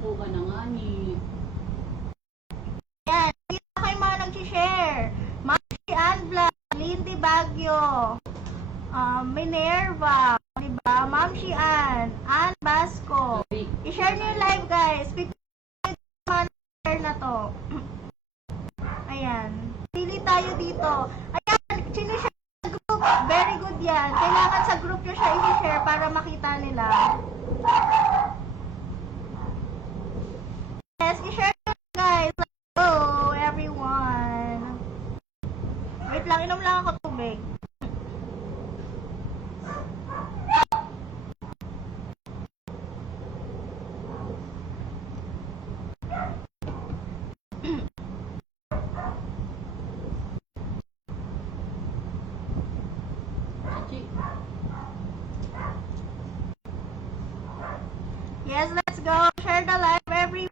10 ka na nga ni. Yan, dito kayo mga nag-share. Maxi Anvla, Lindy Baguio, Minerva, diba? Ma'am Shian, Ann Basco. I-share niyo yung live, guys. Share na to. Ayan. Pili tayo dito. Ayan, sinishare sa group. Very good yan. Kailangan sa group nyo siya i-share para makita nila. Yes, i-share nyo guys. Let's go, everyone. Wait lang, inom lang ako tubig. Yes, let's go. Share the live, everyone.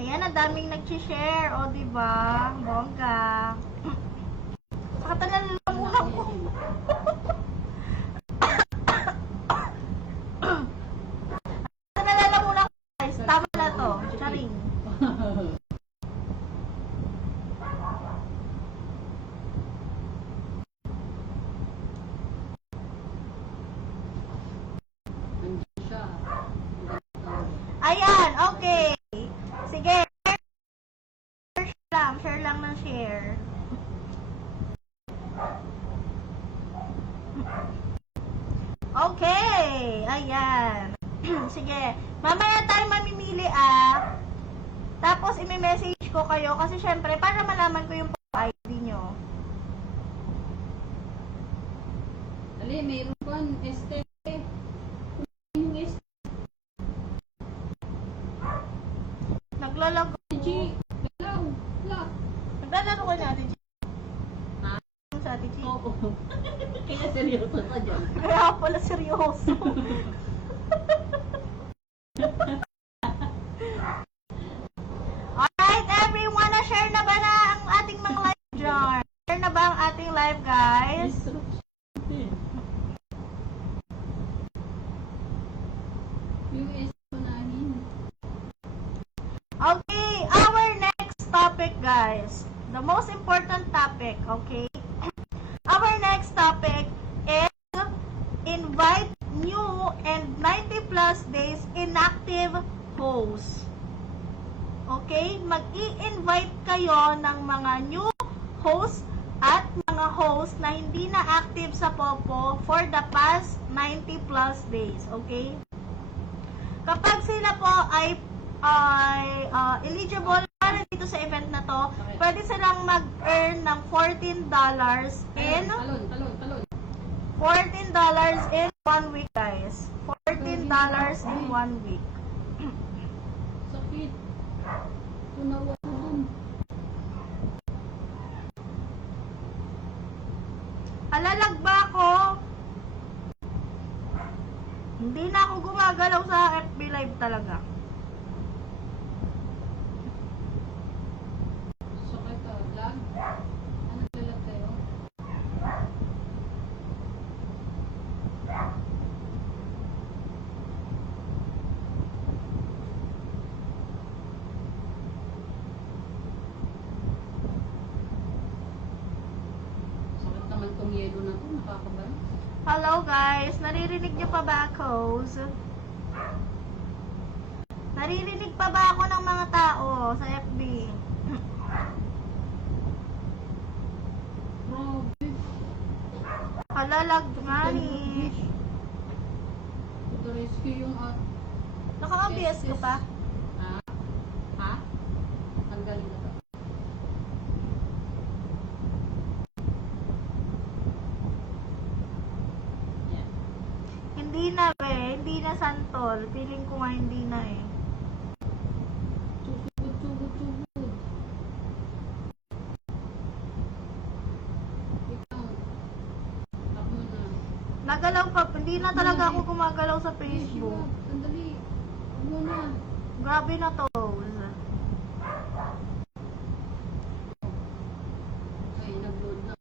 Ayan, ang daming nag-share. O, diba? Bongga. Saka nalalamunan ko. Nalalamunan ko, guys. Tama na to. Charing. Ayan, okay. Sige. Share lang ng share. Okay. Ayan. Sige. Mamaya tayo mamimili Tapos i-message ko kayo kasi syempre para malaman ko yung ID nyo. Dali, mayroon pa. Este. Yung este. Naglalaro. G. Hello. Naglalaro ka na, Ate G. Ha? Sa Ate G. Oo. Kaya seryoso ka dyan. Kaya pala seryoso. Alright, everyone. Na-share na ba na ang ating mga live jar? Share na ba ang ating live, guys? Yung este unahin. Okay, our next topic, guys. The most important topic, okay? Our next topic is invite new and 90 plus days inactive hosts. Okay? Mag-i-invite kayo ng mga new hosts at mga hosts na hindi na active sa Popo for the past 90 plus days. Okay? Kapag sila po ay eligible para dito sa event na to, pwede silang mag-earn ng $14 in Talon. $14 in 1 week, guys. $14 in 1 week. Sakit. Tunawa ko dun. Alalagba ko. Hindi na ako gumagalaw sa FB Live talaga. Sakit lag. Ano talag tayo? Sakit naman tong yelo na to. Nakakabal. Hello guys, naririnig niyo pa ba ako? Naririnig pa ba ako ng mga tao sa FB? Grabe. Halalag nga ni. Ito rescue yung Naka-OBS ko pa? Ha? Ang galing na to. Yan. Hindi na hindi na santol. Feeling ko nga hindi na eh. Sugod. Ikaw. Ako na. Nagalaw pa, hindi na talaga ako gumagalaw sa Facebook. Sandali. Ako na. Grabe na to. Ay, nag-load na.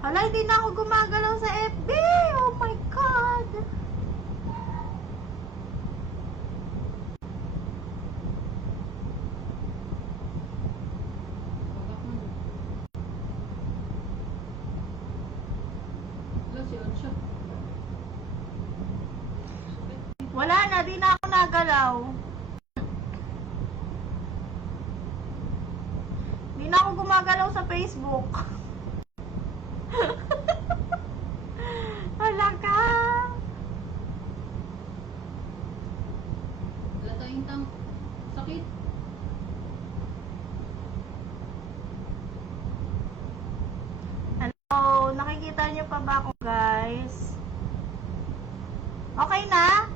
Hala, hindi na ako gumagalaw sa FB. Oh my God. Bakak mo. Wala, si Ansha. Wala na, di na ako nagalaw. Di na ako gumagalaw sa Facebook. Hala ka. Wala tayong sakit. Hello, nakikita niyo pa ba ako, guys? Okay na?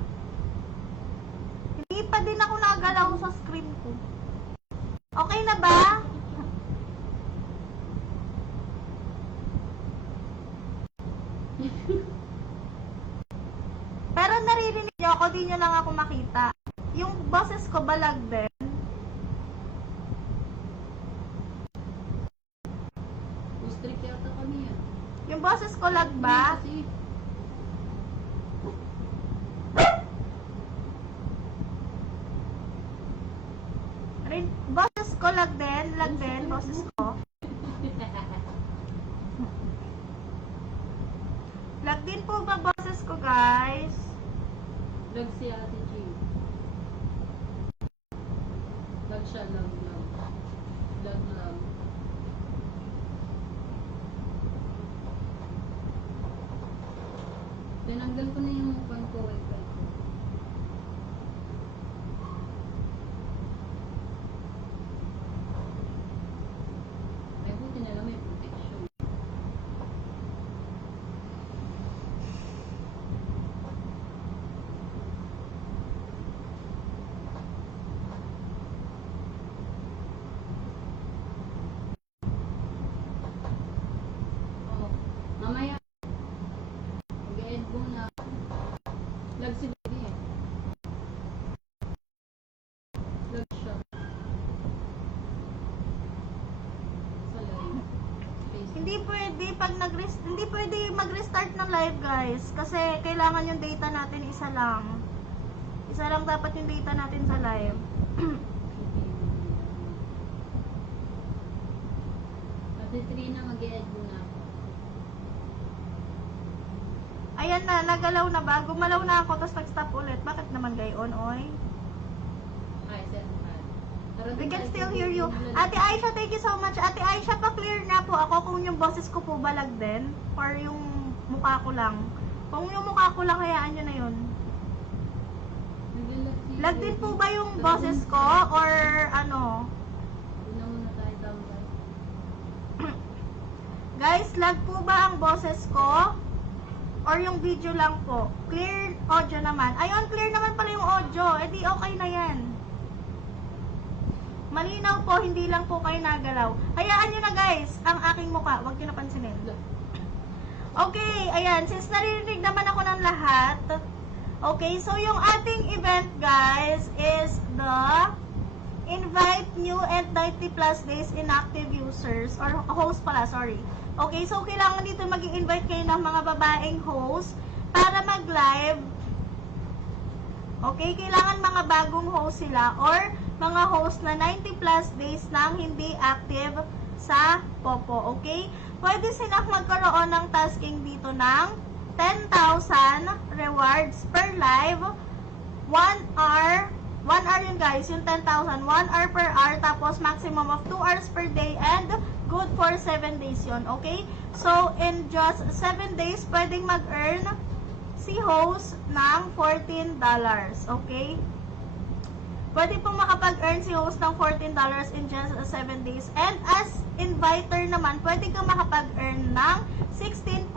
Hindi pa din ako nagalaw sa screen ko. Okay na ba? Pero naririnig niyo ako, di niyo lang ako makita. Yung boses ko balag din. Strict yata kami yan. Yung boses ko lag ba? Kasi, Boses ko lag din, boses ko. Lag din po ba boses ko, guys? lag si Ate G. Lag siya, lag. Lag. Tinanggal ko na yung phone ko, wifi ko. Ay, buti na lang may protection. Oh, mamaya. Mag-e-headphone na. Lag si Baby eh. Lag siya. Sa live. Facebook. Hindi pwede mag-restart ng live, guys, kasi kailangan yung data natin isa lang. Isa lang dapat yung data natin sa live. Ate Trina, mag-e-headphone na. Ayan na, nagalaw na ba? Gumalaw na ako, tapos nag-stop ulit. Bakit naman gayon, oy? Ay, sir. We can still hear you. Ate Aisha, thank you so much. Ate Aisha, pa-clear na po ako kung yung boses ko po balag din or yung mukha ko lang. Kung yung mukha ko lang, hayaan nyo na yun. Lag din po ba yung boses ko or ano? Una muna tayo download. Guys, lag po ba ang boses ko? Or yung video lang po? Clear audio naman. Ayun, clear naman pala yung audio. Eh di okay na yan. Malinaw po, hindi lang po kayo nagalaw. Hayaan nyo na, guys, ang aking mukha. Huwag nyo napansinin. Okay, ayan. Since naririnig naman ako ng lahat, okay, so yung ating event, guys, is the invite new and 90 plus days inactive users, or host pala, sorry. Okay, so kailangan dito mag-invite kayo ng mga babaeng host para mag-live. Okay, kailangan mga bagong host sila or mga host na 90 plus days nang hindi active sa Popo. Okay? Pwede silang magkaroon ng tasking dito ng 10,000 rewards per live, 1 hour 1 hour yun, guys, yung 10,000, 1 hour per hour, tapos maximum of 2 hours per day, and good for 7 days yun, okay? So, in just 7 days, pwedeng mag-earn si host ng $14, okay? Pwede pong makapag-earn si host ng $14 in just 7 days, and as inviter naman, pwede kang makapag-earn ng $16.8,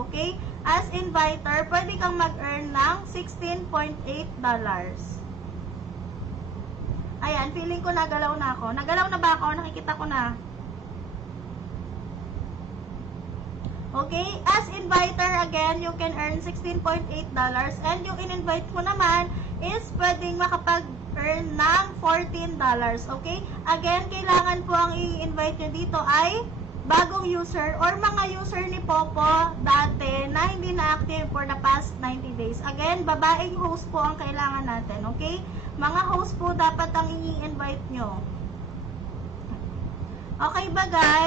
okay? As inviter, pwede kang mag-earn ng $16.8. Ayan, feeling ko nagalaw na ako. Nagalaw na ba ako? Nakikita ko na. Okay, as inviter, again, you can earn $16.8. And yung in-invite mo naman is pwedeng makapag-earn ng $14. Okay? Again, kailangan po ang i-invite nyo dito ay bagong user or mga user ni Popo dati na hindi na active for the past 90 days. Again, babaeng host po ang kailangan natin, okay? Mga host po dapat ang i-invite nyo. Okay ba guys?